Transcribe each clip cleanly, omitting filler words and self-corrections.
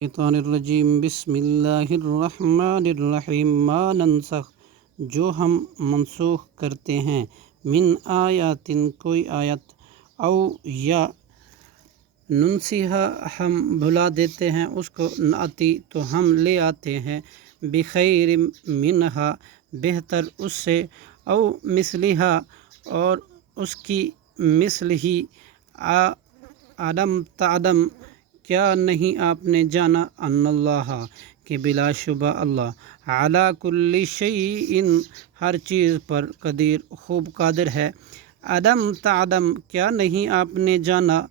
الشیطان الرجیم بسم اللہ الرحمن الرحیم ما ننسخ جو ہم منسوخ کرتے ہیں من آیات کوئی آیت او یا ننسیہا ہم بھلا دیتے ہیں اس کو ناتی تو ہم لے آتے ہیں بخیر منہا بہتر اس سے او مثلہا اور اس کی مثل ہی عدم تعدم کیا نہیں آپ نے جانا ان اللہ کہ بلا شبہ اللہ علی کل شیء ہر چیز پر قدیر خوب قادر ہے عدم تعدم کیا نہیں آپ نے جانا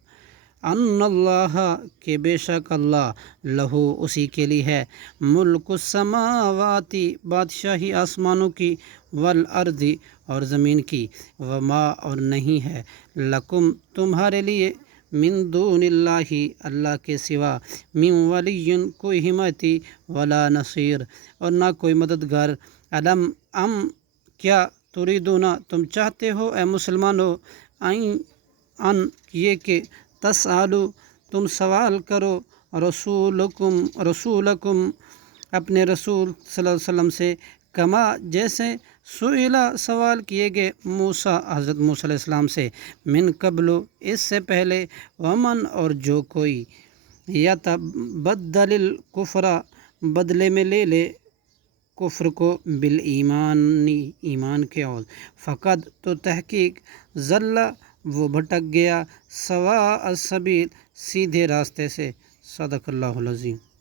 ان اللہ کہ بے شک اللہ لہو اسی کے لیے ہے ملک السماواتی بادشاہی آسمانوں کی والارض اور زمین کی وما اور نہیں ہے لکم تمہارے لیے من دون اللہ اللہ کے سوا من ولی کوئی حمایتی ولا نصیر اور نہ کوئی مددگار علم کیا تریدون تم چاہتے ہو اے مسلمانوں ان یہ کہ تسالو تم سوال کرو رسولکم اپنے رسول صلی اللہ علیہ وسلم سے کما جیسے سئلہ سوال کیے گئے موسیٰ حضرت موسیٰ علیہ السلام سے من قبل اس سے پہلے ومن اور جو کوئی یتبدل الکفر بدلے میں لے لے کفر کو بالایمانی ایمان کے عوض فقد تو تحقیق ضل وہ بھٹک گیا سواء السبیل سیدھے راستے سے صدق اللہ العظیم.